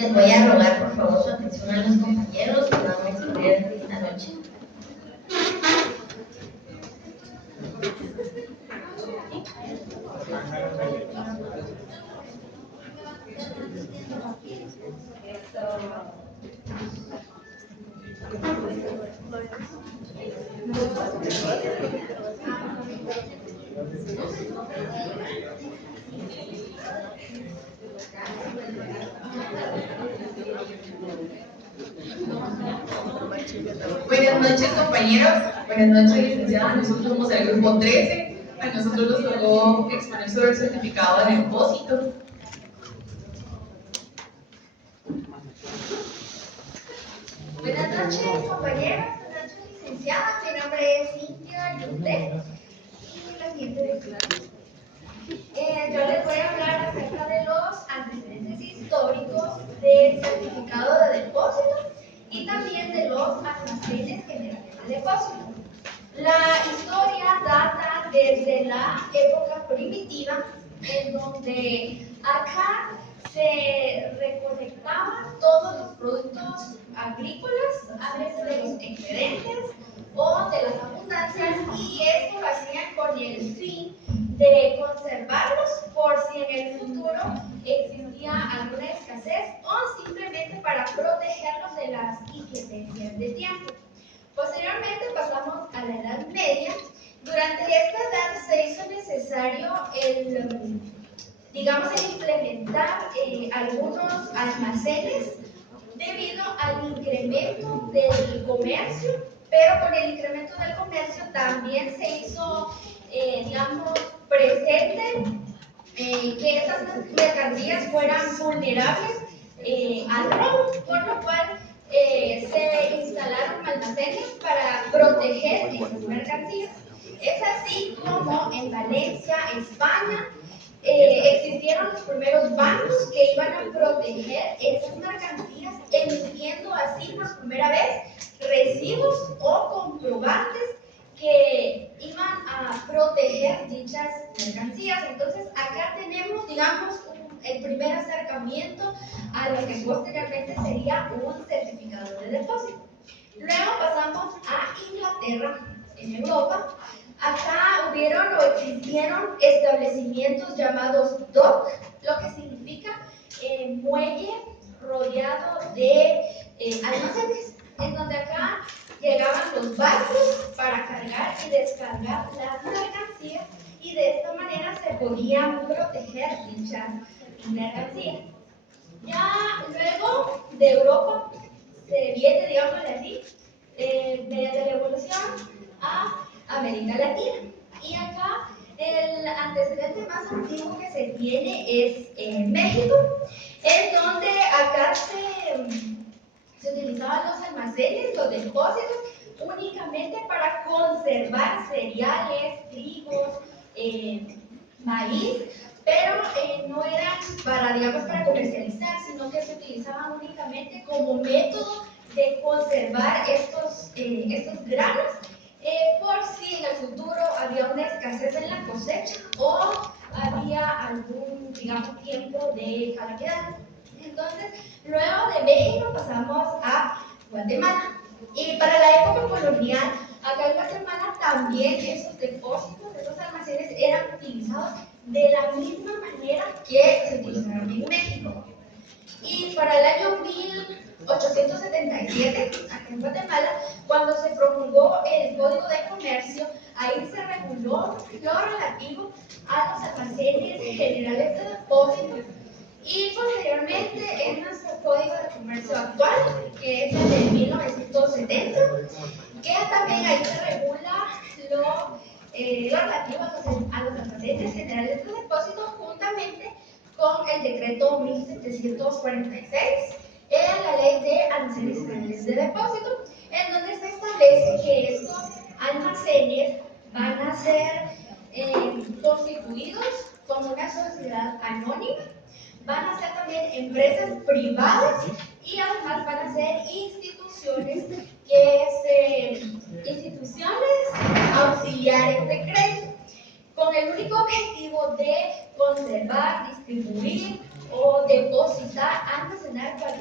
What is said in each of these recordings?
Les voy a rogar por favor su atención a los compañeros que van a exponer esta noche. Buenas noches, compañeros. Buenas noches, licenciada. Nosotros somos el grupo 13. A nosotros nos tocó exponer sobre el certificado de depósito. Buenas noches, compañeros. Buenas noches, licenciada. Mi nombre es Cintia Yute. Y la siguiente declaración. Yo les voy a hablar acerca de los antecedentes históricos del certificado de depósito y también de los almacenes generales de depósito. La historia data desde la época primitiva, en donde acá se recolectaban todos los productos agrícolas, a veces de los excedentes o de las abundancias, y esto lo hacían con el fin de conservarlos por si en el futuro existía alguna escasez o simplemente para protegerlos de las inclemencias del tiempo. Posteriormente pasamos a la Edad Media. Durante esta edad se hizo necesario el implementar algunos almacenes debido al incremento del comercio, pero con el incremento del comercio también se hizo, presente que esas mercancías fueran vulnerables al robo, por lo cual se instalaron almacenes para proteger esas mercancías. Es así como en Valencia, España, existieron los primeros bancos que iban a proteger esas mercancías, emitiendo así por primera vez recibos o comprobantes que iban a proteger dichas mercancías. Entonces acá tenemos, el primer acercamiento a lo que posteriormente sería un certificado de depósito. Luego pasamos a Inglaterra, en Europa. Acá hubieron o existieron establecimientos llamados dock, lo que significa muelle rodeado de almacenes, en donde acá llegaban los barcos para cargar y descargar las mercancías, y de esta manera se podían proteger dichas mercancías. Ya luego de Europa se viene, digámosle así, mediante la evolución a América Latina. Y acá el antecedente más antiguo que se tiene es en México, en donde acá se utilizaban los almacenes, los depósitos, únicamente para conservar cereales, trigos, maíz, pero no eran para comercializar, sino que se utilizaban únicamente como método de conservar estos granos, por si en el futuro había una escasez en la cosecha o había algún, tiempo de calamidad. Entonces, luego de México pasamos a Guatemala. Y para la época colonial, acá en Guatemala también esos depósitos, esos almacenes eran utilizados de la misma manera que se utilizaron en México. Y para el año 1877, acá en Guatemala, cuando se promulgó el Código de Comercio, ahí se reguló lo relativo a los almacenes generales de depósitos. Y posteriormente en nuestro Código de Comercio actual, que es el de 1970, que también ahí se regula lo relativo a los almacenes generales de depósito, juntamente con el decreto 1746, en la ley de almacenes generales de depósito, en donde se establece que estos almacenes van a ser constituidos como una sociedad anónima, van a ser también empresas privadas y además van a ser instituciones auxiliares de crédito, con el único objetivo de conservar, distribuir o depositar, almacenar cualquier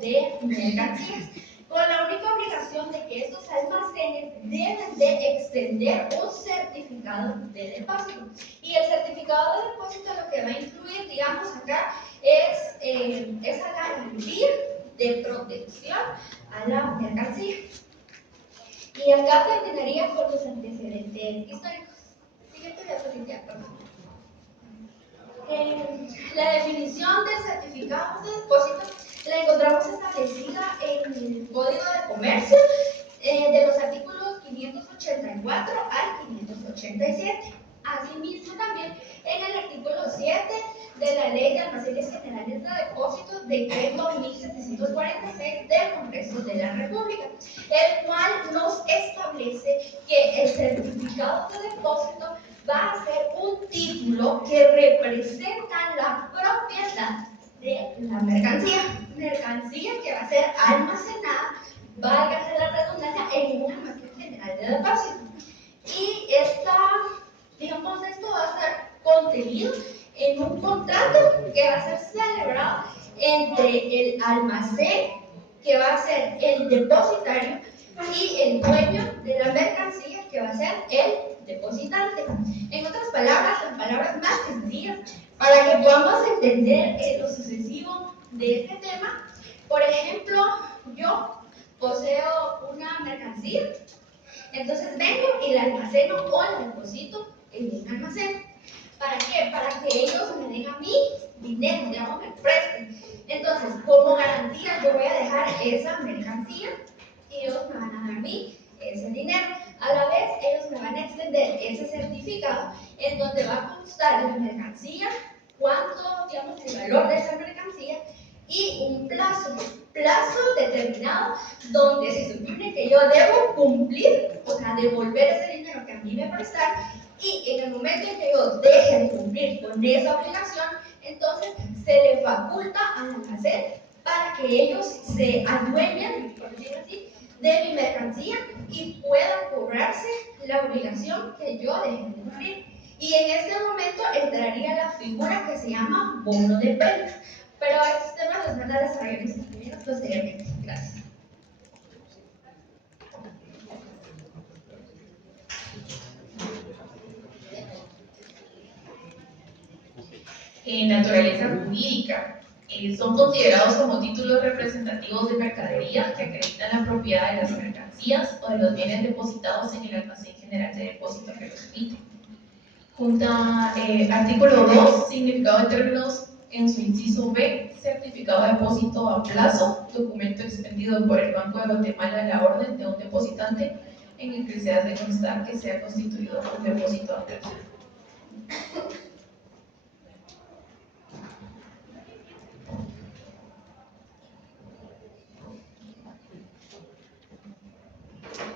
de mercancías, con la única obligación de que estos almacenes deben de extender un certificado de depósito. Y el certificado de depósito lo que va a incluir, digamos acá, es esa garantía de protección a la mercancía. Y acá terminaría con los antecedentes históricos. Siguiente diapositiva, por favor. La definición del certificado de depósito la encontramos establecida en el Código de Comercio de los artículos 584 al 587. Asimismo, también en el artículo 7 de la Ley de Almacenes Generales de Depósitos, decreto 1746 del Congreso de la República, el cual nos establece que el certificado de depósito va a ser un título que representa la propiedad de la mercancía que va a ser almacenada, valga la redundancia, en un almacén general de depósito. Y digamos, esto va a estar contenido en un contrato que va a ser celebrado entre el almacén, que va a ser el depositario, y el dueño de la mercancía, que va a ser el depositante. En otras palabras, en palabras más sencillas, para que podamos entender lo sucesivo de este tema, por ejemplo, yo poseo una mercancía, entonces vengo y la almaceno o la deposito en un almacén. ¿Para qué? Para que ellos me den a mí dinero, digamos, me presten. Entonces, como garantía, yo voy a dejar esa mercancía y ellos me van a dar a mí ese dinero. A la vez, ellos me van a extender ese certificado en donde va a constar la mercancía, cuánto, digamos, el valor de esa mercancía y un plazo determinado donde se supone que yo debo cumplir, o sea, devolver ese dinero que a mí me prestaron, y en el momento en que yo deje de cumplir con esa obligación, entonces se le faculta al almacén para que ellos se adueñen, por decirlo así, de mi mercancía y puedan cobrarse la obligación que yo dejé de cumplir. Y en este momento entraría la figura que se llama bono de prenda. Pero estos temas los van a desarrollar mis compañeros posteriormente. Gracias. En naturaleza jurídica, son considerados como títulos representativos de mercadería que acreditan la propiedad de las mercancías o de los bienes depositados en el almacén general de depósito que los emite. Artículo 2, significado de términos en su inciso B, certificado de depósito a plazo, documento expedido por el Banco de Guatemala a la orden de un depositante en el que se ha de constar que se ha constituido un depósito a plazo.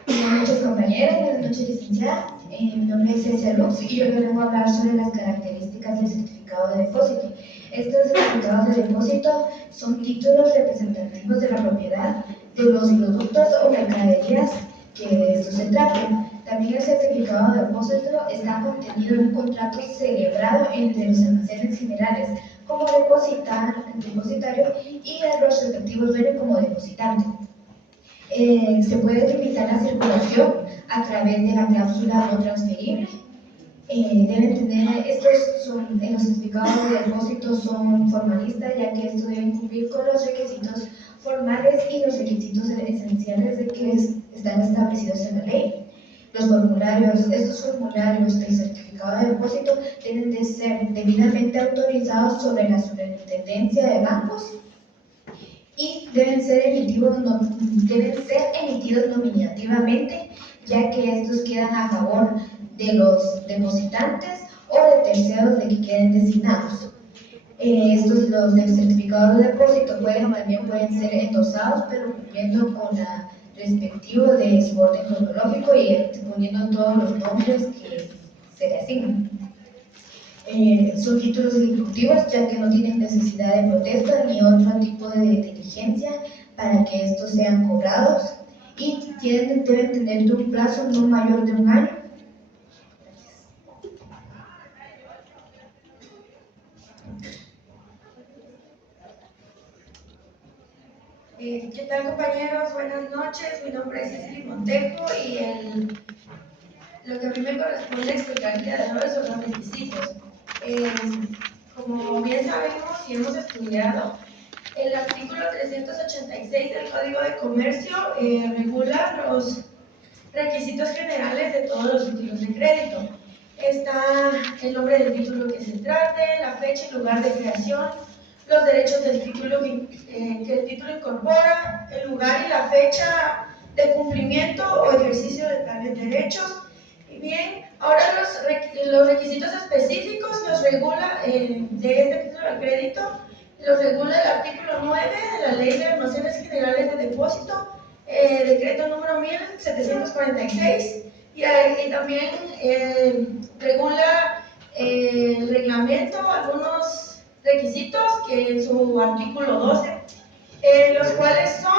Buenas noches, compañeros, buenas noches, licenciada. Mi nombre es Cecia Lux y yo les vengo a hablar sobre las características del certificado de depósito. Estos certificados de depósito son títulos representativos de la propiedad de los productos o mercaderías que de estos se traten. También el certificado de depósito está contenido en un contrato celebrado entre los almacenes generales como depositario y los respectivos dueños como depositante. Se puede limitar la circulación a través de la cláusula no transferible. Los certificados de depósito son formalistas, ya que estos deben cumplir con los requisitos formales y los requisitos esenciales de que están establecidos en la ley. Estos formularios del certificado de depósito deben de ser debidamente autorizados sobre la Superintendencia de Bancos y deben ser emitidos nominativamente, ya que estos quedan a favor de los depositantes o de terceros de que queden designados. Los del certificado de depósito también pueden ser endosados, pero cumpliendo con la respectivo de su orden cronológico y poniendo todos los nombres que se le asignan. Son títulos ejecutivos, ya que no tienen necesidad de protesta ni otro tipo de diligencia para que estos sean cobrados y deben tener un plazo no mayor de un año. ¿Qué tal, compañeros? Buenas noches. Mi nombre es Cecily Montejo y lo que a mí me corresponde explicar el día de hoy son los requisitos. Como bien sabemos y hemos estudiado, el artículo 386 del Código de Comercio regula los requisitos generales de todos los títulos de crédito. Está el nombre del título que se trate, la fecha y lugar de creación, los derechos del título que el título incorpora, el lugar y la fecha de cumplimiento o ejercicio de tales derechos. Y bien, ahora los requisitos específicos los regula de este título de crédito, los regula el artículo 9 de la Ley de Almacenes Generales de Depósito, decreto número 1746, y también regula el reglamento algunos requisitos que en su artículo 12, los cuales son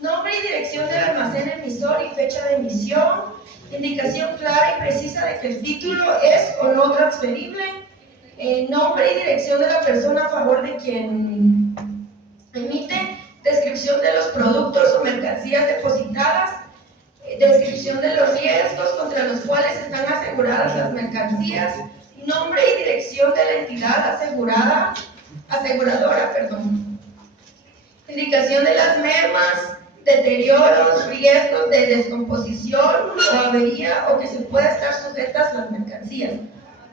nombre y dirección del almacén emisor y fecha de emisión, indicación clara y precisa de que el título es o no transferible, nombre y dirección de la persona a favor de quien emite, descripción de los productos o mercancías depositadas, descripción de los riesgos contra los cuales están aseguradas las mercancías, nombre y dirección de la entidad aseguradora, indicación de las mermas, deterioros, riesgos de descomposición o avería o que se pueda estar sujetas las mercancías,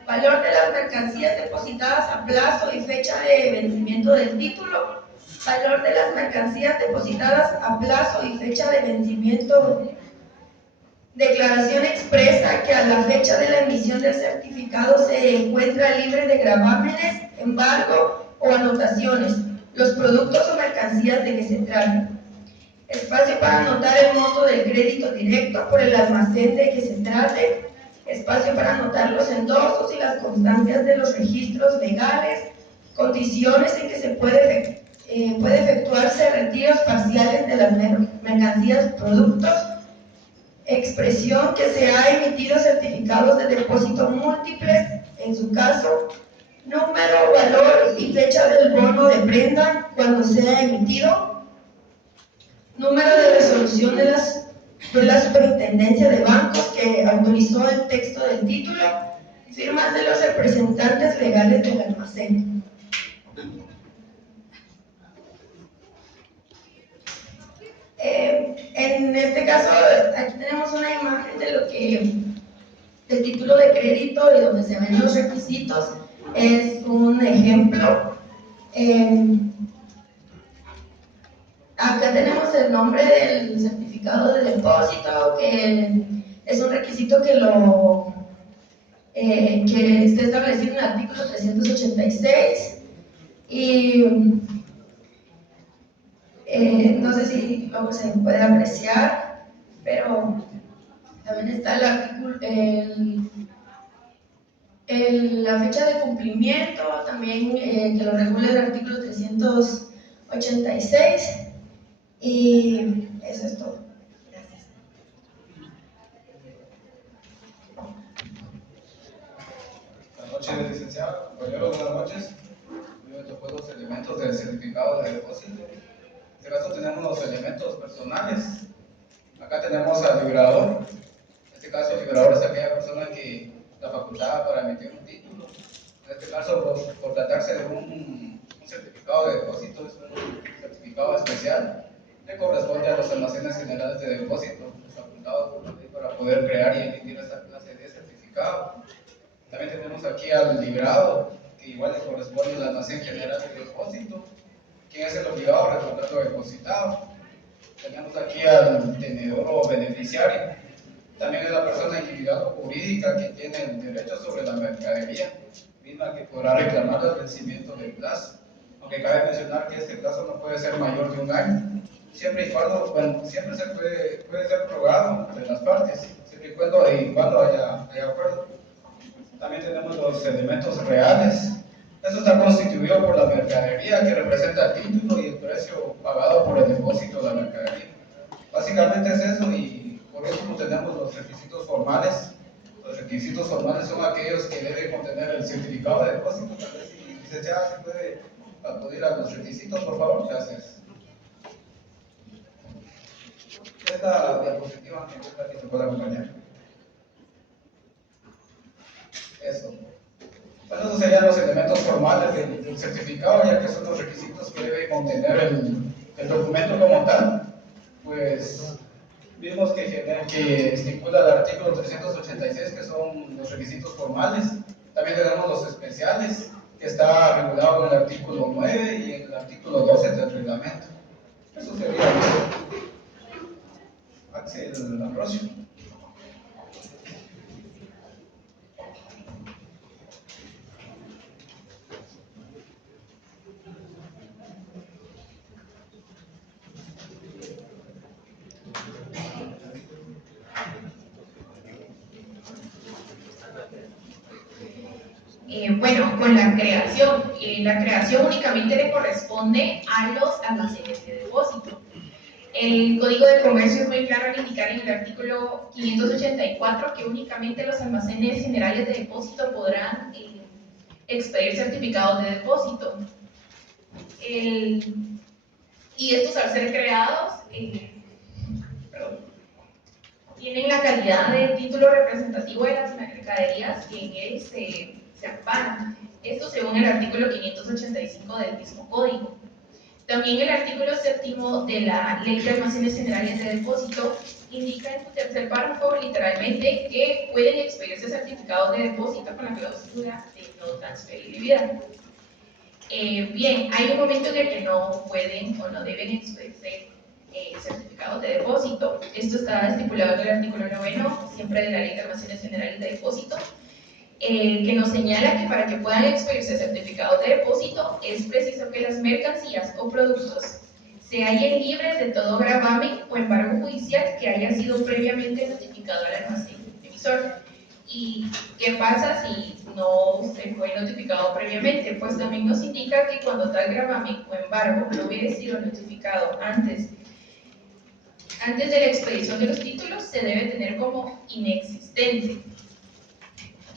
valor de las mercancías depositadas a plazo y fecha de vencimiento del título, valor de las mercancías depositadas a plazo y fecha de vencimiento, declaración expresa que a la fecha de la emisión del certificado se encuentra libre de gravámenes, embargo o anotaciones, los productos o mercancías de que se trate. Espacio para anotar el monto del crédito directo por el almacén de que se trate. Espacio para anotar los endosos y las constancias de los registros legales. Condiciones en que se puede efectuarse retiros parciales de las mercancías, productos. Expresión que se ha emitido certificados de depósito múltiples, en su caso. Número, valor y fecha del bono de prenda cuando sea emitido. Número de resolución de la Superintendencia de Bancos que autorizó el texto del título. Firmas de los representantes legales del almacén. En este caso, aquí tenemos una imagen de del título de crédito y donde se ven los requisitos. Es un ejemplo. Acá tenemos el nombre del certificado de depósito, que es un requisito que está establecido en el artículo 386. Y no sé si luego se puede apreciar, pero también está el artículo, la fecha de cumplimiento, también que lo regula el artículo 386. Y eso es todo. Gracias. Buenas noches, licenciado. Compañeros, buenas noches. Hoy me tocó los elementos del certificado de depósito. En este caso tenemos los elementos personales. Acá tenemos al librador. En este caso, el librador es aquella persona que la facultad para emitir un título. En este caso, por tratarse de un certificado de depósito, es un certificado especial que corresponde a los almacenes generales de depósito, facultados por la ley para poder crear y emitir esta clase de certificado. También tenemos aquí al librado, que igual le corresponde al almacén general de depósito, quien es el obligado a retornar lo depositado. Tenemos aquí al tenedor o beneficiario, también es la persona individual o jurídica que tiene el derecho sobre la mercadería, misma que podrá reclamar el vencimiento del plazo, aunque cabe mencionar que este plazo no puede ser mayor de un año, siempre y cuando, siempre se puede ser prorrogado entre las partes, siempre y cuando haya acuerdo. También tenemos los elementos reales. Eso está constituido por la mercadería que representa el título y el precio pagado por el depósito de la mercadería. Básicamente es eso, y por último tenemos los requisitos formales. Los requisitos formales son aquellos que deben contener el certificado de depósito. Tal vez si licenciada se puede acudir a los requisitos, por favor. Gracias. esta diapositiva que te pueda acompañar. Eso. Bueno, esos serían los elementos formales del certificado, ya que son los requisitos que debe contener el documento como tal. Pues vimos que estipula el artículo 386, que son los requisitos formales. También tenemos los especiales, que está regulado en el artículo 9 y en el artículo 12 del reglamento. Eso sería Axel Ambrosio. Bueno, con la creación únicamente le corresponde a los almacenes de depósito. El Código de Comercio es muy claro al indicar en el artículo 584 que únicamente los almacenes generales de depósito podrán expedir certificados de depósito. Y estos, al ser creados, tienen la calidad de título representativo de las mercaderías que en él se amparan. Esto según el artículo 585 del mismo código. También el artículo 7º de la Ley de Almacenes Generales de Depósito indica en su tercer párrafo literalmente que pueden expedirse certificados de depósito con la cláusula de no transferibilidad. Bien, hay un momento en el que no pueden o no deben expedirse certificados de depósito. Esto está estipulado en el artículo 9, siempre de la Ley de Almacenes Generales de Depósito, que nos señala que para que puedan expedirse certificados de depósito es preciso que las mercancías o productos se hallen libres de todo gravamen o embargo judicial que haya sido previamente notificado al almacén emisor. ¿Y qué pasa si no se fue notificado previamente? Pues también nos indica que cuando tal gravamen o embargo no hubiera sido notificado antes de la expedición de los títulos, se debe tener como inexistente.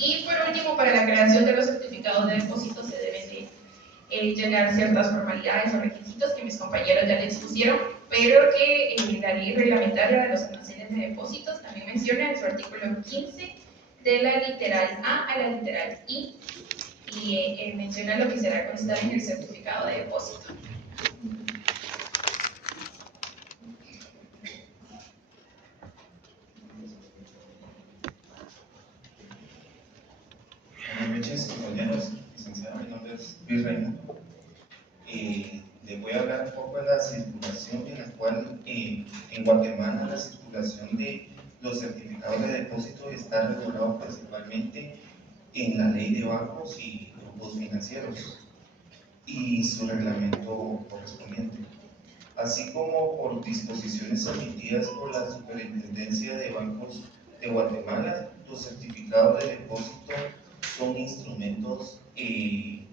Y por último, para la creación de los certificados de depósito se deben de llenar ciertas formalidades o requisitos que mis compañeros ya les expusieron, pero que la ley reglamentaria de los almacenes de depósitos también menciona en su artículo 15, de la literal A a la literal I, y menciona lo que será constar en el certificado de depósito. Buenas noches, compañeros. Licenciado, mi nombre es Luis Raimundo. Les voy a hablar un poco de la circulación en la cual en Guatemala la circulación de los certificados de depósito está regulado principalmente en la ley de bancos y grupos financieros y su reglamento correspondiente, así como por disposiciones emitidas por la Superintendencia de Bancos de Guatemala. Los certificados de depósito son instrumentos que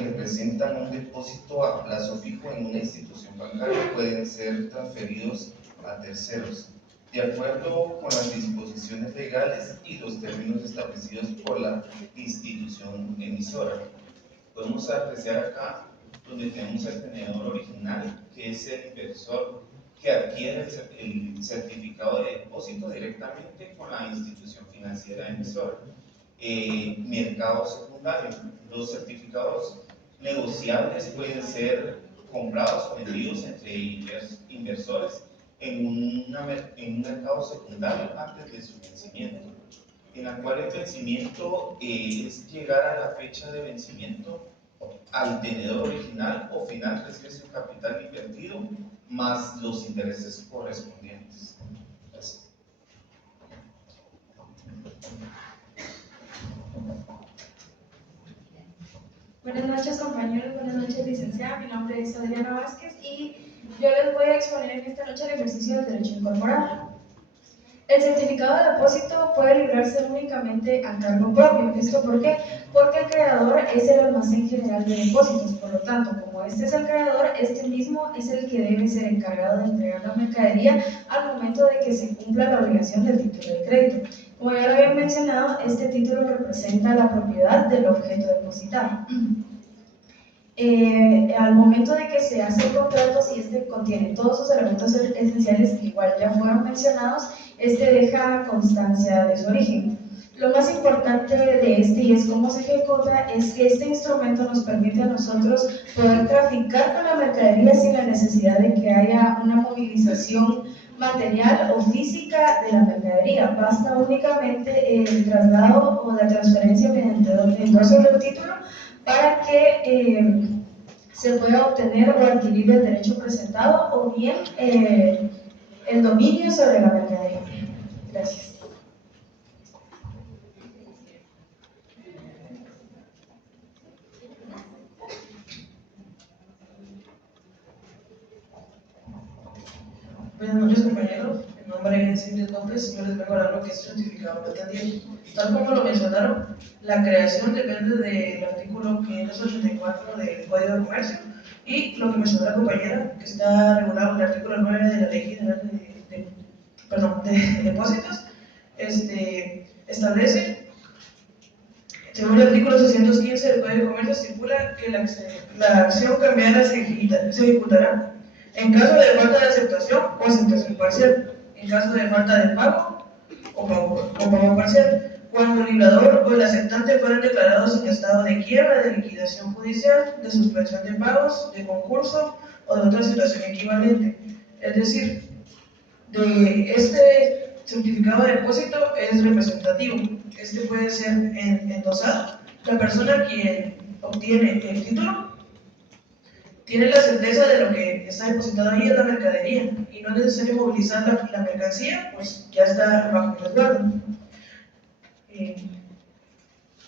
representan un depósito a plazo fijo en una institución bancaria, pueden ser transferidos a terceros, de acuerdo con las disposiciones legales y los términos establecidos por la institución emisora. Podemos apreciar acá donde tenemos el tenedor original, que es el inversor que adquiere el certificado de depósito directamente con la institución financiera emisora. Mercado secundario. Los certificados negociables pueden ser comprados o vendidos entre inversores en un mercado secundario antes de su vencimiento, en la cual el vencimiento es llegar a la fecha de vencimiento al tenedor original o final, que es su capital invertido más los intereses correspondientes. Gracias. Buenas noches, compañeros, buenas noches, licenciada. Mi nombre es Adriana Vázquez y yo les voy a exponer en esta noche el ejercicio del derecho incorporado. El certificado de depósito puede librarse únicamente a cargo propio. ¿Esto por qué? Porque el creador es el almacén general de depósitos. Por lo tanto, como este es el creador, este mismo es el que debe ser encargado de entregar la mercadería al momento de que se cumpla la obligación del título de crédito. Como ya lo habían mencionado, este título representa la propiedad del objeto depositado. al momento de que se hace el contrato, si este contiene todos sus elementos esenciales que igual ya fueron mencionados, este deja constancia de su origen. Lo más importante de este y es cómo se ejecuta es que este instrumento nos permite a nosotros poder traficar con la mercadería sin la necesidad de que haya una movilización material o física de la mercadería. Basta únicamente el traslado o la transferencia mediante el endoso del título para que se pueda obtener o adquirir el derecho presentado o bien el dominio sobre la mercadería. Gracias. Buenas noches, compañeros. Mi nombre es Ingrid López y yo les vengo a hablar lo que es certificado mercantil. Tal como lo mencionaron, la creación depende del artículo 584 del Código de Comercio y lo que mencionó la compañera, que está regulado en el artículo 9 de la Ley General de Depósitos, establece, según el artículo 615 del Código de Comercio, estipula que la acción cambiada se ejecutará en caso de falta de aceptación o aceptación parcial, en caso de falta de pago o pago parcial, cuando el librador o el aceptante fueran declarados en estado de quiebra, de liquidación judicial, de suspensión de pagos, de concurso o de otra situación equivalente. Es decir, de este certificado de depósito es representativo. Este puede ser endosado. La persona quien obtiene el título tiene la certeza de lo que está depositado ahí en la mercadería y no es necesario movilizar la mercancía, pues ya está bajo resguardo.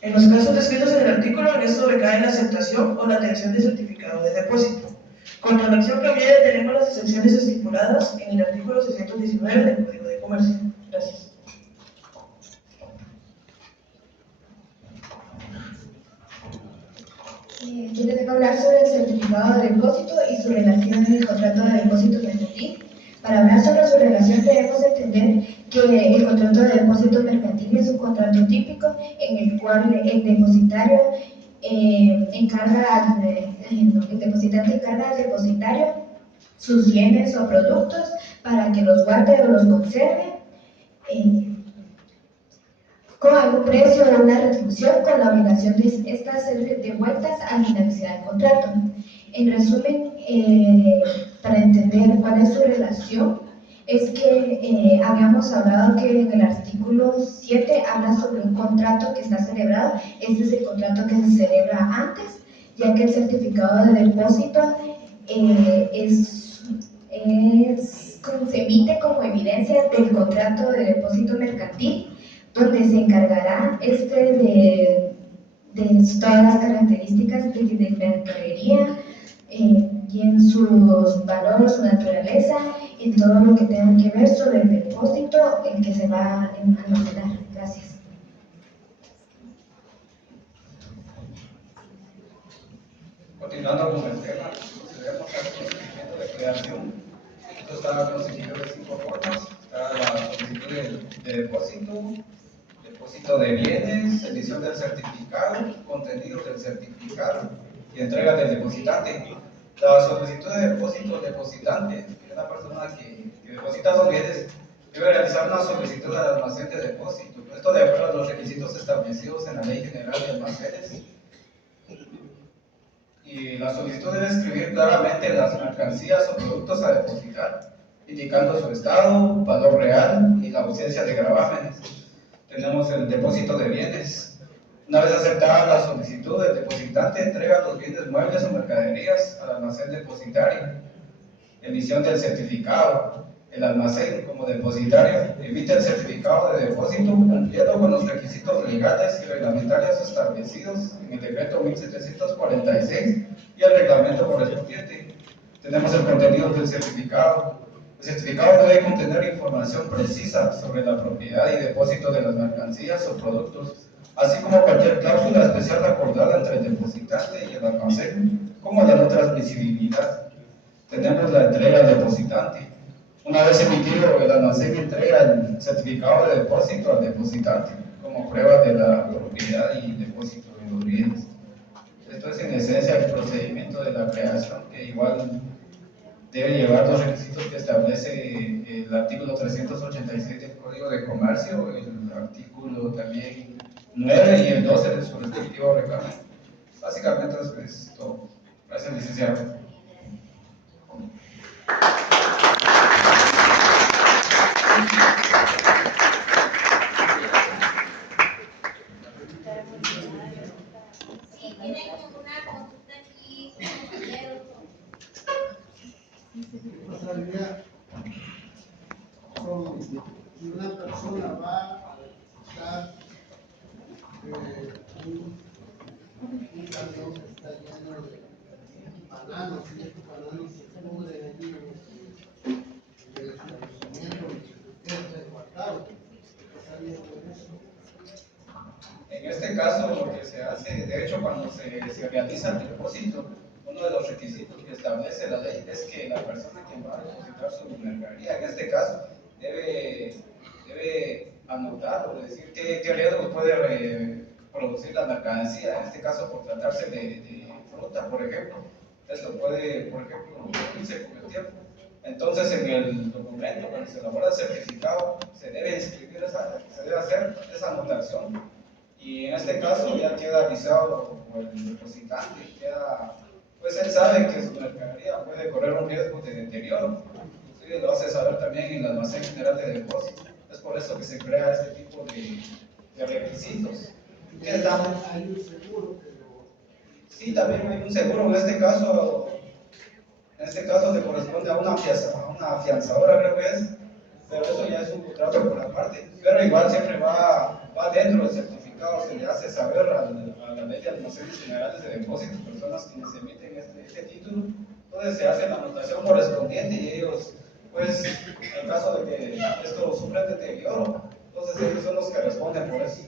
En los casos descritos en el artículo, en esto recae la aceptación o la atención de certificado de depósito. Contra la acción cambiada tenemos las excepciones estipuladas en el artículo 619 del Código de Comercio. Gracias. Yo les vengo a hablar sobre el certificado de depósito y su relación en el contrato de depósito mercantil. Para hablar sobre su relación debemos entender que el contrato de depósito mercantil es un contrato típico en el cual el depositario el depositante encarga al depositario sus bienes o productos para que los guarde o los conserve con algún precio o una retribución, con la obligación de estas ser devueltas al finalizar el contrato. En resumen, para entender cuál es su relación, es que habíamos hablado que en el artículo 7 habla sobre un contrato que está celebrado. Este es el contrato que se celebra antes, ya que el certificado de depósito se emite como evidencia del contrato de depósito mercantil, donde se encargará de todas las características de mercadería y en sus valores, su naturaleza, en todo lo que tenga que ver sobre el depósito en que se va a almacenar. Gracias. Continuando con el tema, procedemos al procedimiento de creación. Esto está constituido de 5 formas. Está la solicitud de depósito de bienes, emisión del certificado, contenido del certificado y entrega del depositante. La solicitud de depósito del depositante es una persona que deposita los bienes, debe realizar una solicitud al almacén de depósito. Esto de acuerdo a los requisitos establecidos en la Ley General de Almacenes. Y la solicitud debe escribir claramente las mercancías o productos a depositar, indicando su estado, valor real y la ausencia de gravámenes. Tenemos el depósito de bienes. Una vez aceptada la solicitud, el depositante entrega los bienes muebles o mercaderías al almacén depositario. Emisión del certificado. El almacén, como depositario, emite el certificado de depósito cumpliendo con los requisitos legales y reglamentarios establecidos en el decreto 1746 y el reglamento correspondiente. Tenemos el contenido del certificado. El certificado debe contener información precisa sobre la propiedad y depósito de las mercancías o productos, así como cualquier cláusula especial acordada entre el depositante y el almacén, como la no transmisibilidad. Tenemos la entrega al depositante. Una vez emitido, el almacén entrega el certificado de depósito al depositante como prueba de la propiedad y depósito de los bienes. Esto es en esencia el procedimiento momento de la creación, que igual debe llevar los requisitos que establece el artículo 386 del Código de Comercio, el artículo también 9 y el 12 de su respectivo reglamento. Básicamente eso es todo. Gracias, licenciado. Si tienen alguna consulta aquí, compañeros. Pasaría con si una persona va a buscar un camión que está lleno de bananos y estos bananos se cubren allí en el establecimiento que es resguardado. Pasaría con eso. En este caso, lo que se hace, de hecho, cuando se realiza el depósito, uno de los requisitos que establece la ley es que la persona que va a depositar su mercadería, en este caso, debe anotar o decir qué riesgos puede producir la mercancía, en este caso por tratarse de fruta, por ejemplo. Esto puede, por ejemplo, irse con el tiempo. Entonces, en el documento, cuando se elabora el certificado, se debe inscribir se debe hacer esa anotación. Y en este caso ya queda avisado por el depositante, pues él sabe que su mercadería puede correr un riesgo de deterioro. Inclusive lo hace saber también en el almacén general de depósito. Es por eso que se crea este tipo de requisitos. Hay un seguro que lo... Sí, también hay un seguro. En este caso se corresponde a una afianzadora, creo que es, pero eso ya es un contrato por aparte. Pero igual siempre va dentro del certificado, se le hace saber a la ley de almacenes generales de depósitos, personas quienes emiten este título. Entonces se hace la anotación correspondiente y ellos, pues, en el caso de que esto sufra deterioro, entonces ellos son los que responden por eso.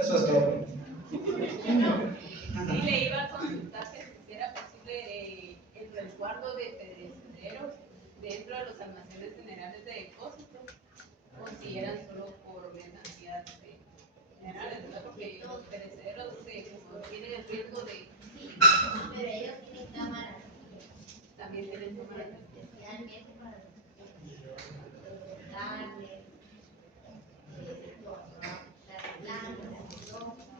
Eso es todo. Sí, le iba a consultar que si era posible el resguardo de perecederos dentro de los almacenes generales de depósito o si eran solo por mercancías generales, ¿verdad? Porque los perecederos como tienen el riesgo de... Sí, pero ellos tienen cámaras. También tienen cámaras. Especialmente para darles una zona para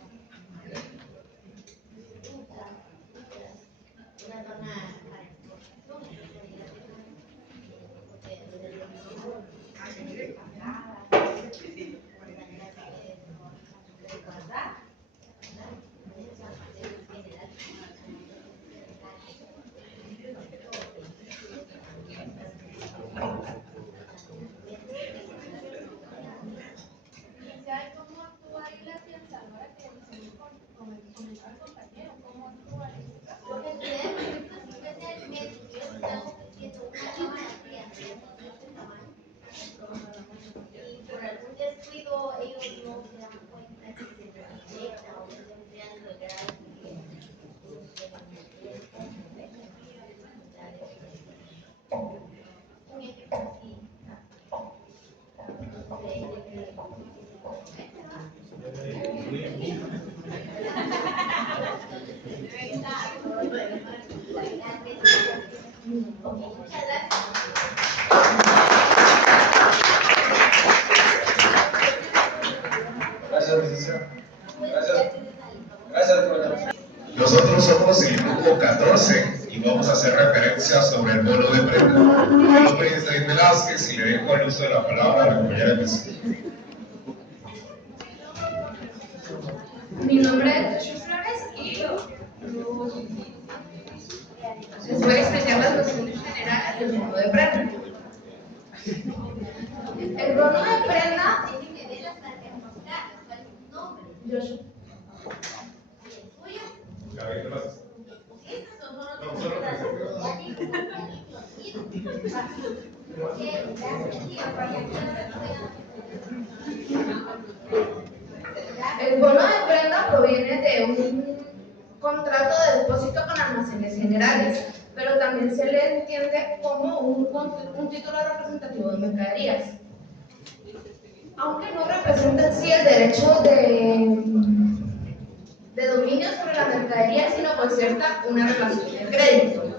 ¿cómo actúa ahí la afianzadora que mencionó con el compañero? ¿Cómo actúa en este caso? Porque ustedes, especialmente, yo están ofreciendo una cámara fría de este tamaño. Y por algún descuido, ellos no se dan cuenta que se detecta o se enfrian el grado que un ejemplo así. Muchas gracias. Gracias, licenciado. Gracias por la... Nosotros somos el grupo 14 y vamos a hacer referencia sobre el bono de prenda. Mi nombre es David Velázquez y le dejo el uso de la palabra a la compañera que sigue. Mi nombre es Joshua Flores y les voy a explicar las nociones generales del bono de prenda. El bono de prenda... Joshua. David Velázquez. El bono de prenda proviene de un contrato de depósito con almacenes generales, pero también se le entiende como un título representativo de mercaderías. aunque no representa en sí el derecho de dominio sobre la mercadería, sino por cierta una relación de crédito.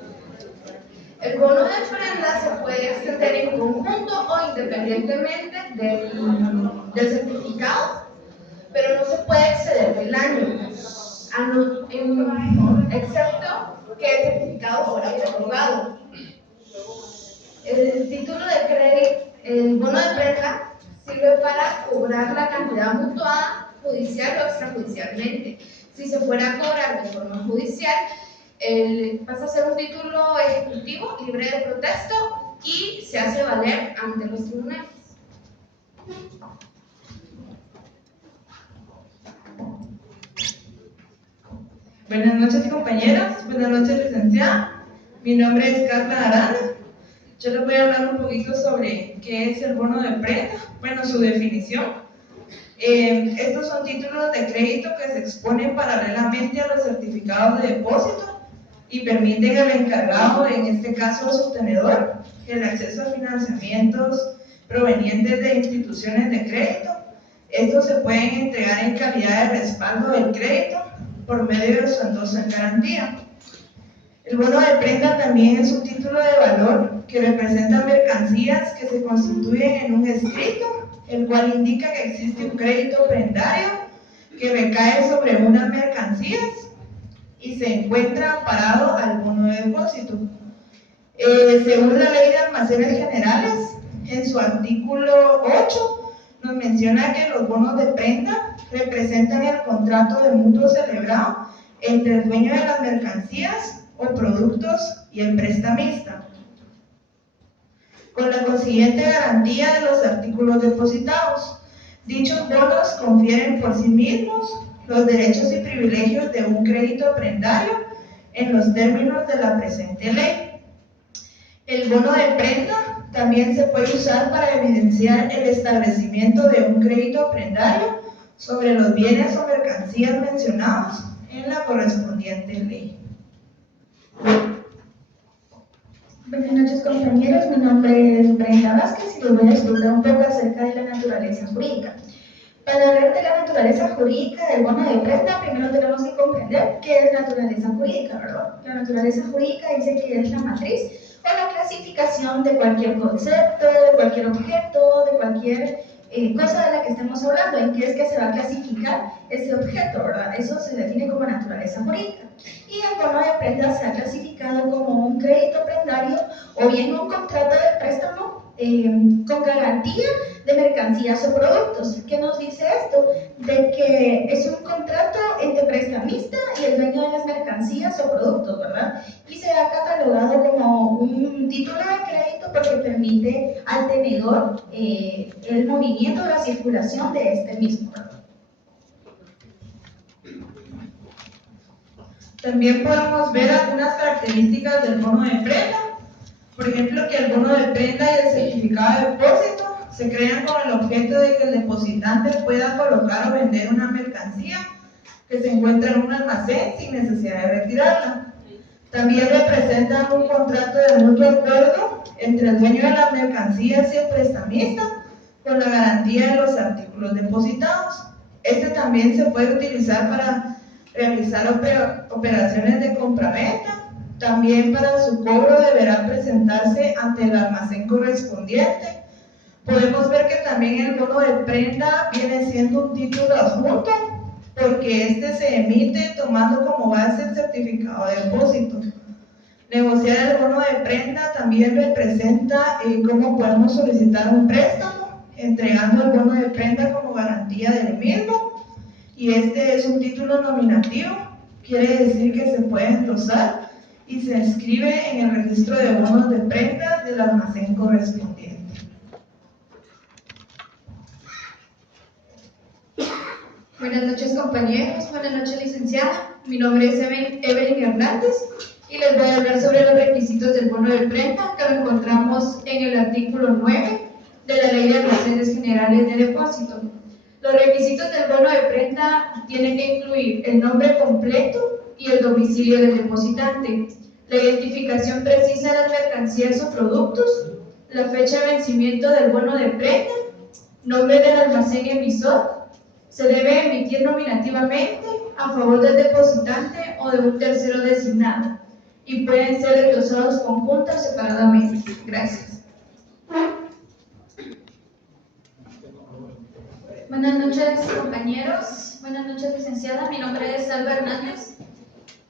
El bono de prenda se puede extender en conjunto o independientemente del certificado, pero no se puede exceder del año, excepto que el certificado fuera otorgado. El título de crédito, el bono de prenda, sirve para cobrar la cantidad mutuada judicial o extrajudicialmente. Si se fuera a cobrar de forma judicial, pasa a ser un título ejecutivo libre de protesto y se hace valer ante los tribunales. Buenas noches, compañeras. Buenas noches, licenciada. Mi nombre es Carla Arana. Yo les voy a hablar un poquito sobre qué es el bono de prenda, bueno, su definición. Estos son títulos de crédito que se exponen paralelamente a los certificados de depósito y permiten al encargado, en este caso al subtenedor, el acceso a financiamientos provenientes de instituciones de crédito. Estos se pueden entregar en calidad de respaldo del crédito por medio de su endoso en garantía. El bono de prenda también es un título de valor que representa mercancías que se constituyen en un escrito, el cual indica que existe un crédito prendario que recae sobre unas mercancías y se encuentra amparado al bono de depósito. Según la Ley de Almacenes Generales, en su artículo 8, nos menciona que los bonos de prenda representan el contrato de mutuo celebrado entre el dueño de las mercancías o productos y el prestamista, con la consiguiente garantía de los artículos depositados. Dichos bonos confieren por sí mismos los derechos y privilegios de un crédito prendario en los términos de la presente ley. El bono de prenda también se puede usar para evidenciar el establecimiento de un crédito prendario sobre los bienes o mercancías mencionados en la correspondiente ley. Buenas noches, compañeros. Mi nombre es Brenda Vázquez y les voy a explicar un poco acerca de la naturaleza jurídica. Para hablar de la naturaleza jurídica del bono de prenda, primero tenemos que comprender qué es naturaleza jurídica, ¿verdad? La naturaleza jurídica dice que es la matriz o la clasificación de cualquier concepto, de cualquier objeto, de cualquier cosa de la que estemos hablando, en qué es que se va a clasificar ese objeto, ¿verdad? Eso se define como naturaleza jurídica. Y el bono de prenda se ha clasificado como un crédito prendario o bien un contrato de préstamo con garantía de mercancías o productos. ¿Qué nos dice esto? De que es un contrato entre prestamista y el dueño de las mercancías o productos, ¿verdad? Y se ha catalogado como un título de crédito porque permite al tenedor el movimiento o la circulación de este mismo, ¿verdad? También podemos ver algunas características del bono de prenda. Por ejemplo, que el bono de prenda y el certificado de depósito se crean con el objeto de que el depositante pueda colocar o vender una mercancía que se encuentra en un almacén sin necesidad de retirarla. También representan un contrato de mutuo acuerdo entre el dueño de las mercancías y el prestamista con la garantía de los artículos depositados. Este también se puede utilizar para realizar operaciones de compraventa. También para su cobro deberá presentarse ante el almacén correspondiente. Podemos ver que también el bono de prenda viene siendo un título adjunto porque este se emite tomando como base el certificado de depósito. Negociar el bono de prenda también representa cómo podemos solicitar un préstamo, entregando el bono de prenda como garantía del mismo. Y este es un título nominativo, quiere decir que se puede endosar y se inscribe en el registro de bonos de prenda del almacén correspondiente. Buenas noches, compañeros. Buenas noches, licenciada. Mi nombre es Evelyn Hernández y les voy a hablar sobre los requisitos del bono de prenda que lo encontramos en el artículo 9 de la Ley de Almacenes Generales de Depósito. Los requisitos del bono de prenda tienen que incluir el nombre completo y el domicilio del depositante, la identificación precisa de las mercancías o productos, la fecha de vencimiento del bono de prenda, Nombre del almacén emisor. Se debe emitir nominativamente a favor del depositante o de un tercero designado y pueden ser desglosados conjuntos o separadamente. Gracias. Buenas noches, compañeros. Buenas noches, licenciada. Mi nombre es Alba Hernández.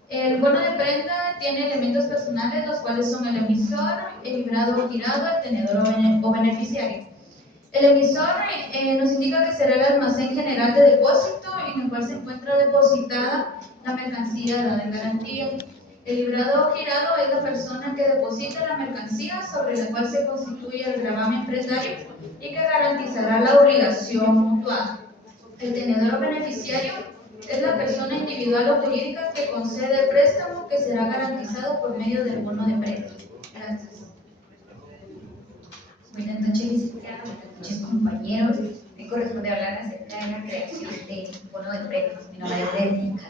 El bono de prenda tiene elementos personales, los cuales son el emisor, el librado o girado, el tenedor o beneficiario. El emisor nos indica que será el almacén general de depósito en el cual se encuentra depositada la mercancía dada en garantía. El librado o girado es la persona que deposita la mercancía sobre la cual se constituye el gravamen prestario y que garantizará la obligación mutuada. El tenedor o beneficiario es la persona individual o jurídica que concede el préstamo que será garantizado por medio del bono de prenda. Gracias. Buenas noches, licenciada. Buenas noches, compañeros. Me corresponde hablar acerca de la creación del bono de prendas. Mi nombre es Erika.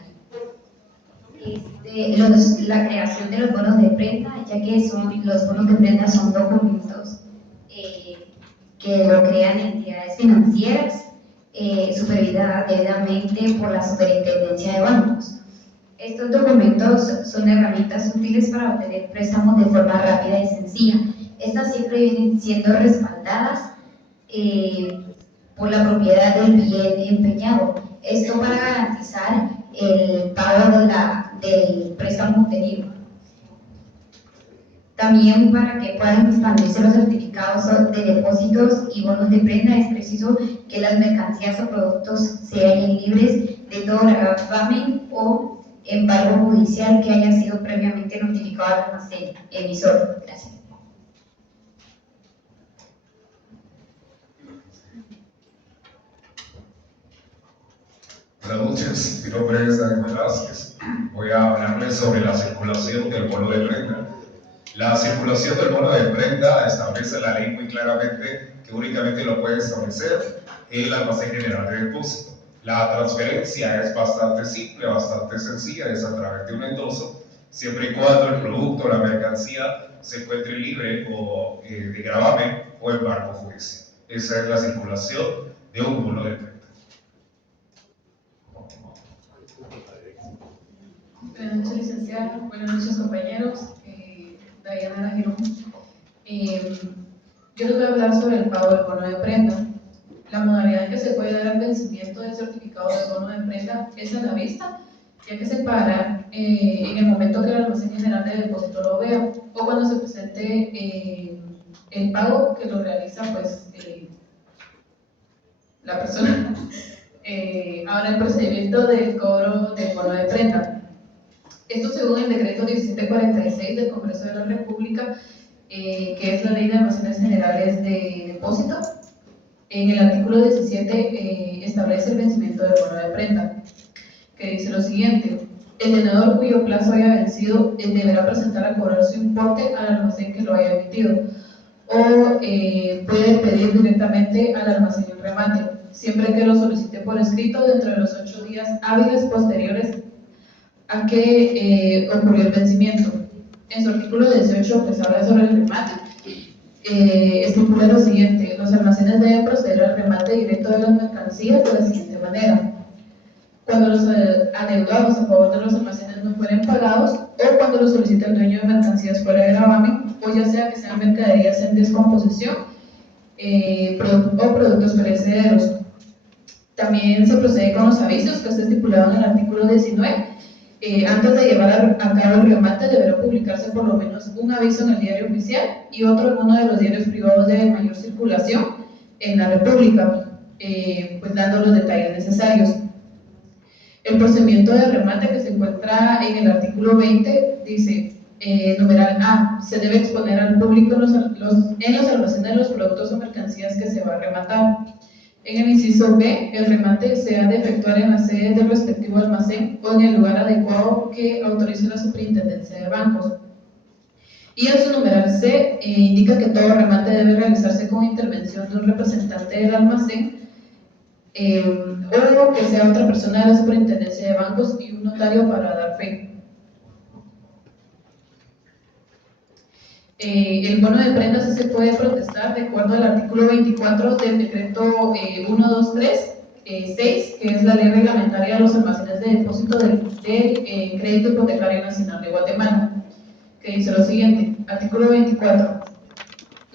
La creación de los bonos de prenda, ya que los bonos de prenda son documentos que lo crean entidades financieras supervisadas debidamente por la Superintendencia de Bancos. Estos documentos son herramientas útiles para obtener préstamos de forma rápida y sencilla. Estas siempre vienen siendo respaldadas por la propiedad del bien empeñado. Esto para garantizar el pago del préstamo obtenido. También para que puedan expandirse los certificados de depósitos y bonos de prenda es preciso que las mercancías o productos se hallen libres de todo gravamen o embargo judicial que haya sido previamente notificado al almacén emisor. Gracias. Buenas noches, mi nombre es David Velázquez. Voy a hablarles sobre la circulación del bono de prenda. La circulación del bono de prenda establece la ley muy claramente que únicamente lo puede establecer el almacén general de depósito. La transferencia es bastante simple, bastante sencilla, es a través de un endoso, siempre y cuando el producto o la mercancía se encuentre libre o de gravamen o embargo judicial. Esa es la circulación de un bono de prenda. Buenas noches, licenciada. Buenas noches, compañeros. Diana Girón. Yo les voy a hablar sobre el pago del bono de prenda. La modalidad en que se puede dar el vencimiento del certificado de bono de prenda es a la vista, ya que se pagará en el momento que el almacén general de depósito lo vea o cuando se presente el pago que lo realiza la persona. Ahora, el procedimiento del cobro del bono de prenda. Esto según el decreto 1746 del Congreso de la República, que es la Ley de Almacenes Generales de Depósito. En el artículo 17 establece el vencimiento del bono de prenda, que dice lo siguiente: el tenedor cuyo plazo haya vencido deberá presentar a cobrar su importe al almacén que lo haya emitido, o puede pedir directamente al almacén en remate, siempre que lo solicite por escrito dentro de los 8 días hábiles posteriores a que ocurrió el vencimiento. En su artículo 18 pues habla sobre el remate. Estipula lo siguiente: los almacenes deben proceder al remate directo de las mercancías de la siguiente manera: cuando los adeudados a favor de los almacenes no fueren pagados, o cuando lo solicita el dueño de mercancías fuera de gravamen, o ya sea que sean mercaderías en descomposición o productos perecederos. También se procede con los avisos que está estipulado en el artículo 19. Antes de llevar a cabo el remate deberá publicarse por lo menos un aviso en el diario oficial y otro en uno de los diarios privados de mayor circulación en la República, pues dando los detalles necesarios. El procedimiento de remate que se encuentra en el artículo 20 dice, numeral A, se debe exponer al público en los almacenes los productos o mercancías que se va a rematar. En el inciso B, el remate se ha de efectuar en la sede del respectivo almacén o en el lugar adecuado que autorice la Superintendencia de Bancos. Y en su numeral C indica que todo remate debe realizarse con intervención de un representante del almacén o que sea otra persona de la Superintendencia de Bancos y un notario para dar fe. El bono de prenda sí se puede protestar de acuerdo al artículo 24 del decreto 123-6, que es la ley reglamentaria de los almacenes de depósito del Crédito Hipotecario Nacional de Guatemala, que dice lo siguiente, artículo 24.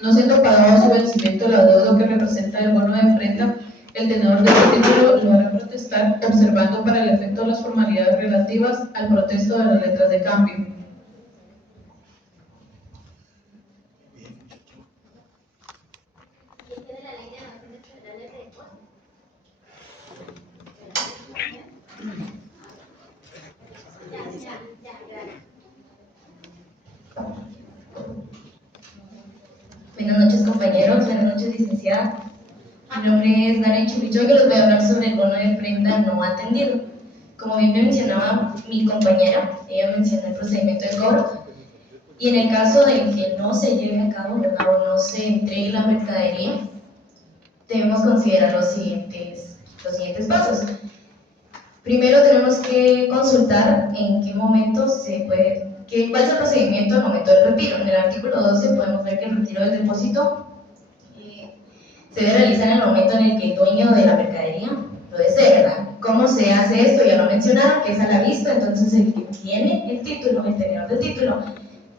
No siendo pagado su vencimiento el adeudo que representa el bono de prenda, el tenedor del título lo hará protestar observando para el efecto las formalidades relativas al protesto de las letras de cambio. Buenas noches, compañeros. Buenas noches, licenciada. Mi nombre es Dana Chupicho, que les voy a hablar sobre el bono de prenda no atendido. Como bien mencionaba mi compañera, ella mencionó el procedimiento de cobro. Y en el caso de que no se lleve a cabo, ¿verdad?, o no se entregue la mercadería, debemos considerar los siguientes pasos. Primero tenemos que consultar en qué momento se puede, cuál es el procedimiento al momento del retiro. En el artículo 12 podemos ver que el retiro del depósito se debe realizar en el momento en el que el dueño de la mercadería lo desee, ¿verdad? ¿Cómo se hace esto? Ya lo mencionaron, que es a la vista. Entonces el que tiene el título, el tenedor del título,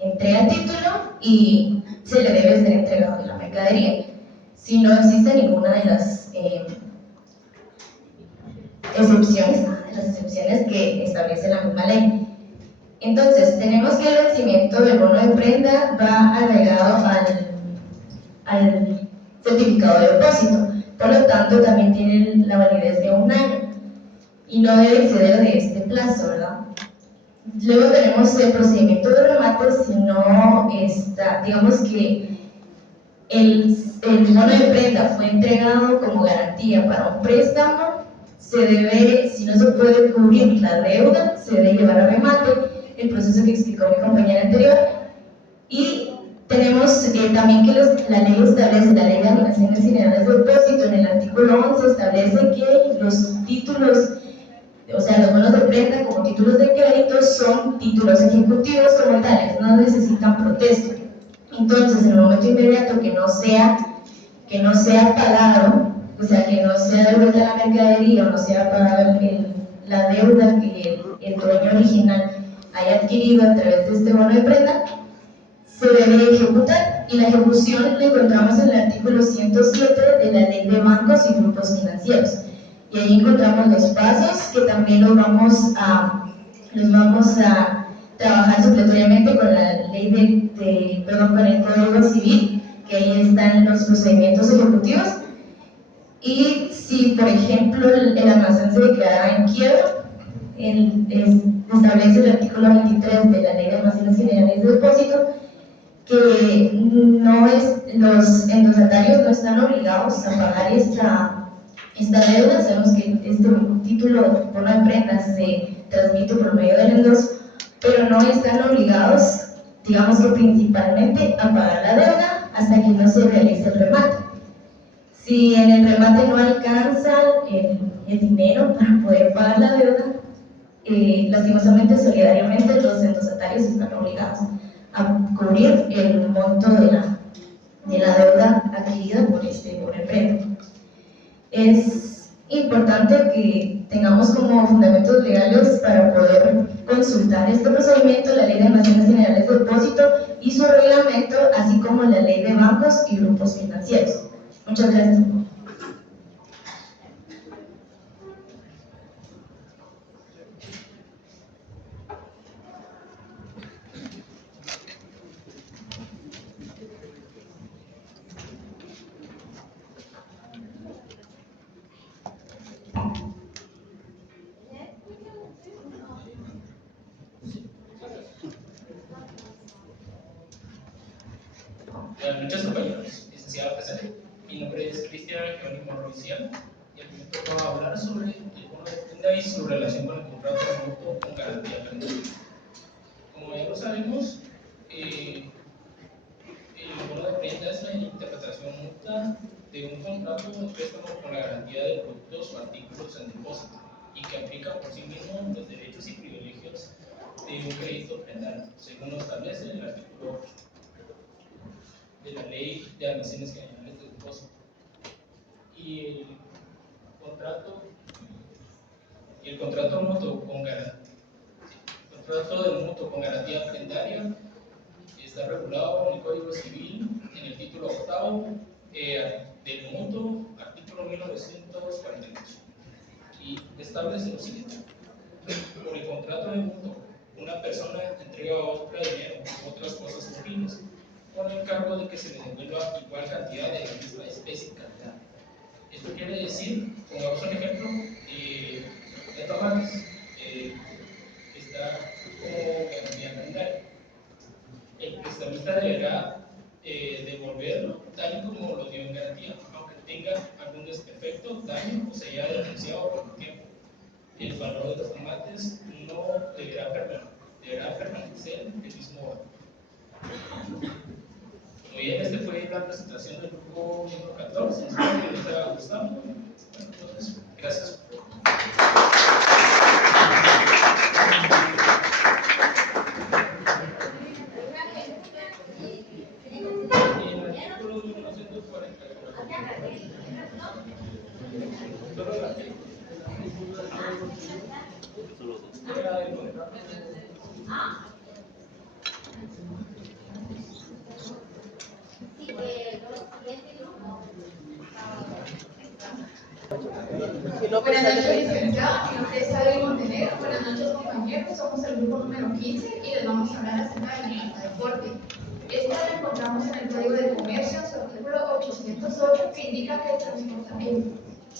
entrega el título y se le debe ser entregado la mercadería. Si no existe ninguna de las excepciones que establece la misma ley. Entonces, tenemos que el vencimiento del bono de prenda va agregado al certificado de depósito, por lo tanto también tiene la validez de 1 año y no debe exceder de este plazo, ¿verdad? Luego tenemos el procedimiento de remate. Si no está, digamos que el bono de prenda fue entregado como garantía para un préstamo, se debe, si no se puede cubrir la deuda, se debe llevar a remate, el proceso que explicó mi compañera anterior. Y tenemos también que la ley establece, la ley de almacenes generales de depósito, en el artículo 11 establece que los títulos, o sea, los bonos de prenda como títulos de crédito son títulos ejecutivos como tales, no necesitan protesto. Entonces, en el momento inmediato que no sea pagado, o sea, que no sea devuelta la mercadería o no sea pagada la deuda que el dueño original haya adquirido a través de este bono de prenda, se debe ejecutar, y la ejecución la encontramos en el artículo 107 de la Ley de Bancos y Grupos Financieros. Y ahí encontramos los pasos que también los vamos a trabajar supletoriamente con la ley con el Código Civil, que ahí están los procedimientos ejecutivos. Y si, por ejemplo, el almacén se declara en quiebra, establece el artículo 23 de la Ley de Almacenes Generales de Depósito que los endostatarios no están obligados a pagar esta deuda. Sabemos que este título por la prenda se transmite por medio del endoso, pero no están obligados, digamos que principalmente, a pagar la deuda hasta que no se realice el remate. Si en el remate no alcanza el dinero para poder pagar la deuda, lastimosamente, solidariamente, los endosatarios están obligados a cubrir el monto de la deuda adquirida por el prenda. Es importante que tengamos como fundamentos legales para poder consultar este procedimiento la Ley de Almacenes Generales de Depósito y su reglamento, así como la Ley de Bancos y Grupos Financieros. Muchas gracias. Buenas noches, compañeros. Licenciado presente. Mi nombre es Cristian Jerónimo Ruiciano y aquí me toca hablar sobre el bono de prenda y su relación con el contrato de mutuo con garantía pendiente. Como ya lo sabemos, el bono de prenda es la interpretación mutua de un contrato de préstamo con la garantía de productos o artículos en depósito y que aplica por sí mismo los derechos y privilegios de un crédito prendado, según lo establece el artículo 8. Ley de Almacenes Generales de Depósito. Y el contrato de mutuo con garantía prendaria está regulado en el Código Civil, en el título 8 del mutuo, artículo 1948, y establece lo siguiente: por el contrato de mutuo, una persona entrega a otra dinero u otras cosas movibles con el cargo de que se le devuelva igual cantidad de la misma especie y calidad. Esto quiere decir, pongamos un ejemplo, de tomates, está como garantía prendaria. El prestamista deberá devolverlo tal y como lo dio en garantía, aunque tenga algún desperfecto, daño o se haya denunciado por un tiempo. El valor de los tomates no deberá permanecer el mismo valor. Muy bien, este fue la presentación del grupo número 14. Espero que les haya gustado. Bueno, entonces, gracias. Buenas noches, licenciado. Mi nombre es Adri Montenegro. Buenas noches, compañeros. Somos el grupo número 15 y les vamos a hablar acerca de la carta de porte. Esta la encontramos en el Código de Comercio, su artículo 808, que indica que el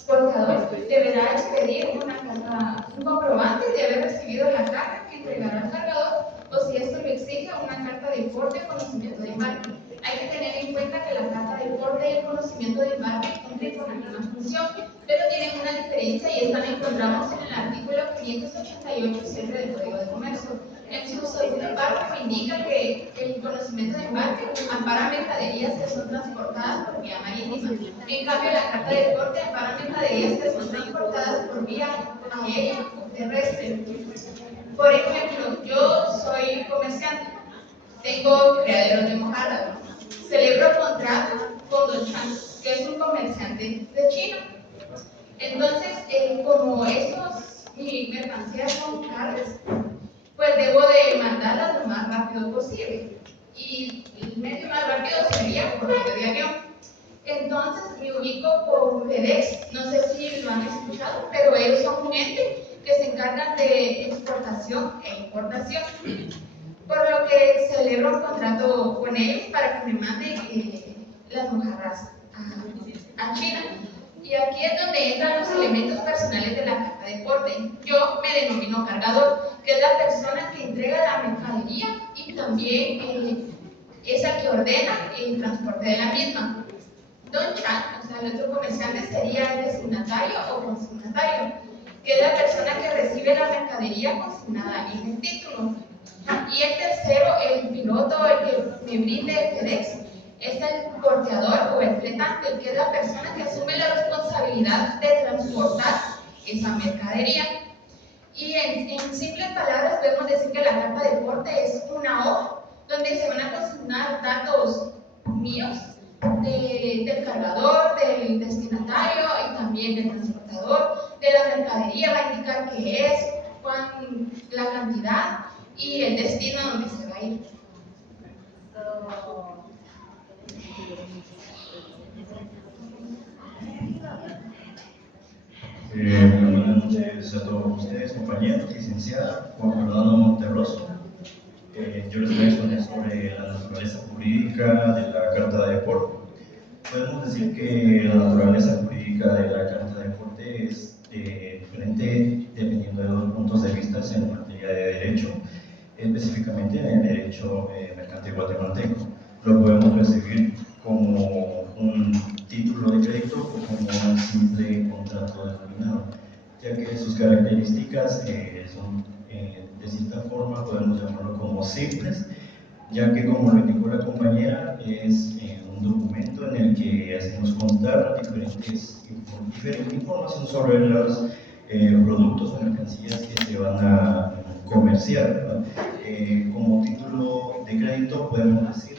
portador deberá expedir un comprobante de haber recibido la carga que entregará al cargador, o si esto lo exige, una carta de porte y conocimiento de embarque. Hay que tener en cuenta que la carta de porte y el conocimiento de embarque cumplen con la misma función, pero tienen una diferencia y esta la encontramos en el artículo 588 siempre del Código de Comercio. En su segunda parte indica que el conocimiento de embarque ampara mercaderías que son transportadas por vía marítima. En cambio, la carta de porte ampara mercaderías que son transportadas por vía aérea o terrestre. Por ejemplo, yo soy comerciante, tengo criaderos de mojarra, celebro contrato con Don Chan, que es un comerciante de China. Entonces, como mis mercancías son caras, pues debo de mandarlas lo más rápido posible. Y el medio más rápido sería por medio de avión. Entonces me ubico con FedEx, no sé si lo han escuchado, pero ellos son un ente que se encargan de exportación e importación. Por lo que celebro un contrato con ellos para que me manden las mojarras a China. Y aquí es donde entran los elementos personales de la carta de porte. Yo me denomino cargador, que es la persona que entrega la mercadería y también es el que ordena el transporte de la misma. Don Chan, o sea, el otro comerciante, sería el destinatario o consignatario, que es la persona que recibe la mercadería consignada en el título. Y el tercero, el piloto, el que me brinde FedEx, es el porteador o el fletante, que es la persona que asume la responsabilidad de transportar esa mercadería. Y en simples palabras podemos decir que la carta de porte es una hoja donde se van a consignar datos míos, del cargador, del destinatario y también del transportador, de la mercadería. Va a indicar qué es, la cantidad y el destino donde se va a ir. Buenas noches a todos ustedes, compañeros, licenciada Juan Fernando Monterroso. Yo les voy a exponer sobre la naturaleza jurídica de la Carta de Porte. Podemos decir que la naturaleza jurídica de la Carta de Porte es diferente dependiendo de los puntos de vista en materia de derecho, específicamente en el derecho mercantil guatemalteco. Lo podemos recibir como un título de crédito o como un simple contrato denominado, ya que sus características son, de cierta forma, podemos llamarlo como simples, ya que, como lo indicó la compañera, es un documento en el que hacemos constar diferente información sobre los productos o mercancías que se van a comerciar, ¿verdad? Como título de crédito podemos decir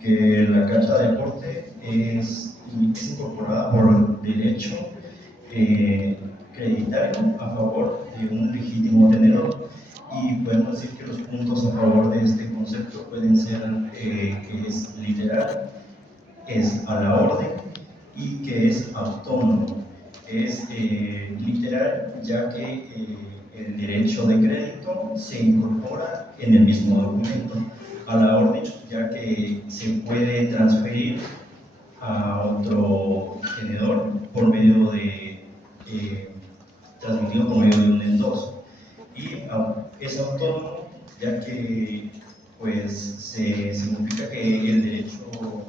que la Carta de Deporte es incorporada por derecho creditario a favor de un legítimo tenedor, y podemos decir que los puntos a favor de este concepto pueden ser que es literal, es a la orden y que es autónomo. Es literal ya que el derecho de crédito se incorpora en el mismo documento. A la orden ya que se puede transferir a otro tenedor por medio de transmitido por medio de un endoso, y es autónomo ya que pues se significa que el derecho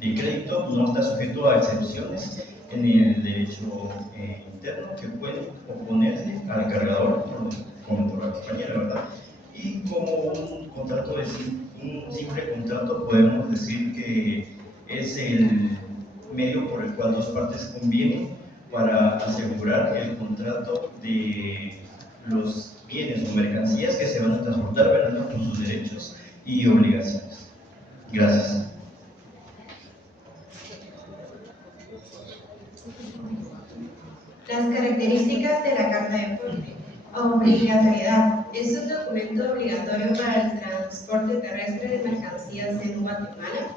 de crédito no está sujeto a excepciones en el derecho interno que puede oponerse al cargador, como por la compañera, ¿verdad? Y como un contrato un simple contrato, podemos decir que es el medio por el cual dos partes convienen para asegurar el contrato de los bienes o mercancías que se van a transportar, ¿verdad?, con sus derechos y obligaciones. Gracias. Las características de la Carta de Deporte. Obligatoriedad. Es un documento obligatorio para el transporte terrestre de mercancías en Guatemala.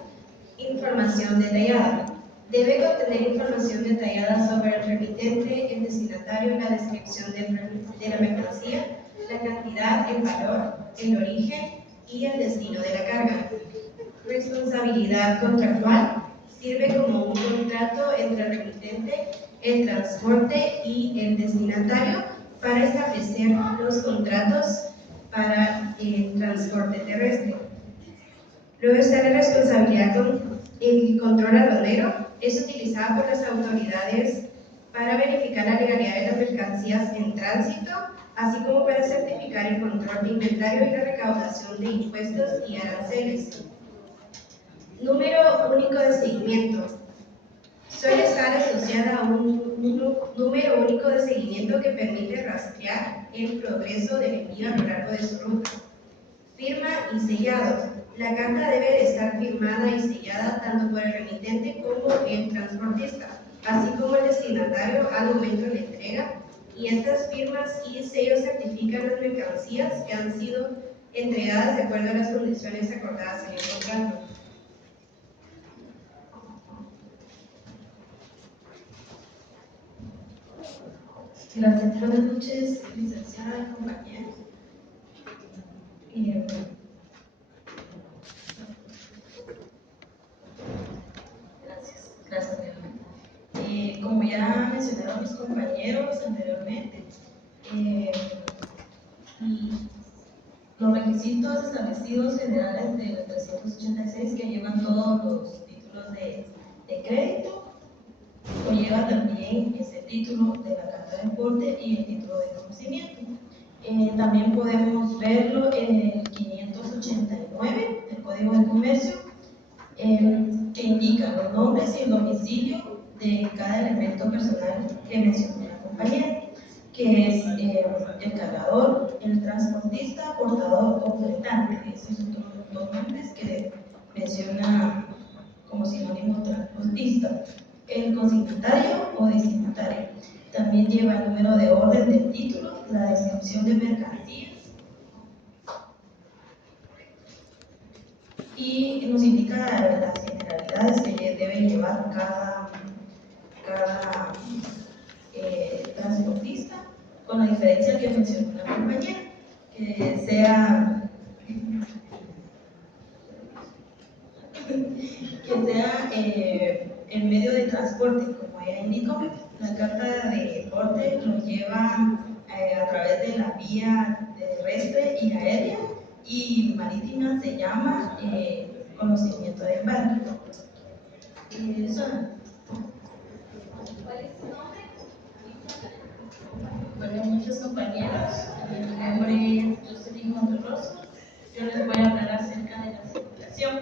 Información detallada. Debe contener información detallada sobre el remitente, el destinatario, la descripción de la mercancía, la cantidad, el valor, el origen y el destino de la carga. Responsabilidad contractual. Sirve como un contrato entre el remitente, el transporte y el destinatario para establecer los contratos para el transporte terrestre. Luego está la responsabilidad con el control aduanero. Es utilizada por las autoridades para verificar la legalidad de las mercancías en tránsito, así como para certificar el control de inventario y la recaudación de impuestos y aranceles. Número único de seguimiento. Suele estar asociada a un número único de seguimiento que permite rastrear el progreso del envío a lo largo de su ruta. Firma y sellado. La carta debe de estar firmada y sellada tanto por el remitente como el transportista, así como el destinatario al momento de la entrega, y estas firmas y sellos certifican las mercancías que han sido entregadas de acuerdo a las condiciones acordadas en el contrato. Gracias, buenas noches, licenciada y compañeros. Gracias, realmente. Como ya mencionaron mis compañeros anteriormente, los requisitos establecidos generales del 386 que llevan todos los títulos de crédito, conlleva también ese título de la Carta de Deporte y el título de conocimiento. También podemos verlo en el 589 del Código de Comercio, que indica los nombres y el domicilio de cada elemento personal que mencionó la compañera, que es el cargador, el transportista, portador o fletante. Esos son los nombres que menciona como sinónimo transportista. El consignatario o destinatario. También lleva el número de orden del título, la descripción de mercancías y nos indica las generalidades que debe llevar cada transportista, con la diferencia que mencionó la compañera, que sea el medio de transporte, como ella indicó. La Carta de Deporte lo lleva a través de la vía terrestre y aérea, y marítima se llama conocimiento de embarque. ¿Cuál es su nombre? Buenas noches, compañeros. Mi nombre es Jocelyn Monterroso. Yo les voy a hablar acerca de la circulación.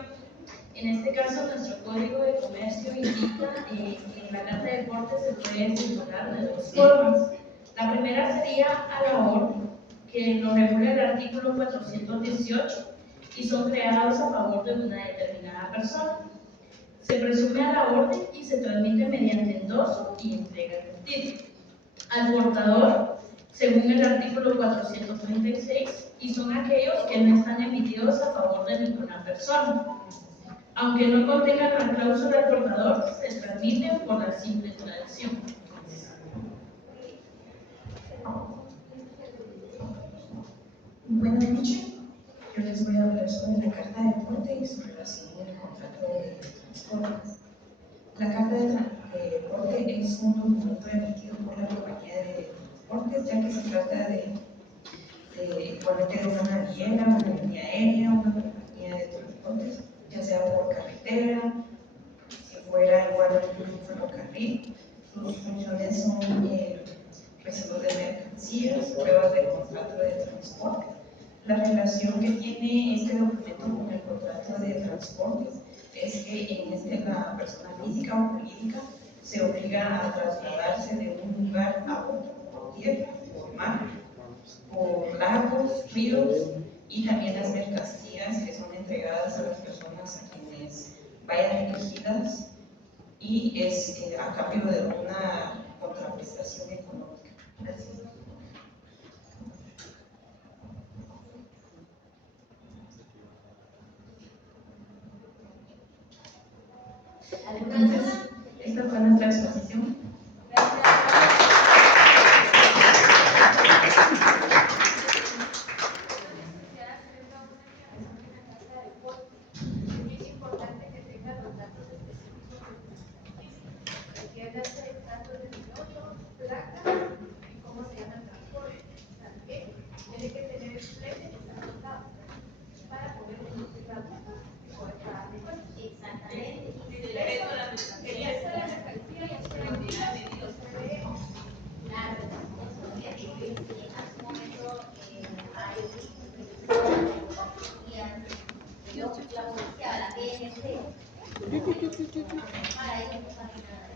En este caso, nuestro Código de Comercio indica que en la Carta de Deporte se puede circular de dos formas. La primera sería a la orden, que lo regula el artículo 418, y son creados a favor de una determinada persona. Se presume a la orden y se transmite mediante endoso y entrega del título al portador, según el artículo 436, y son aquellos que no están emitidos a favor de ninguna persona. Aunque no contengan la cláusula del portador, se transmiten por la simple tradición. Buenas noches, yo les voy a hablar sobre la carta de porte y su relación con el contrato de transporte. La carta de porte es un documento emitido por la compañía de transportes, ya que se trata igualmente de una naviera, una línea aérea, una compañía de transportes, ya sea por carretera, si fuera igual un ferrocarril. Sus funciones son recibo de mercancías, pruebas de contrato de transporte. La relación que tiene este documento con el contrato de transportes es que en este la persona física o jurídica se obliga a trasladarse de un lugar a otro, por tierra, por mar, por lagos, ríos, y también las mercancías que son entregadas a las personas a quienes vayan dirigidas, y es a cambio de una contraprestación económica. Gracias. Entonces, esta fue nuestra exposición. Es importante que tengan los datos específicos de datos de piloto, placa y cómo se llama el transporte. También tiene que tener el flete que está anotado para poder identificar y poder pagar después. Exactamente. El peso de la mercancía ya se vendió, se ve. Claro, eso es que en algún momento hay la policía, la PNC, para ellos no saben nada.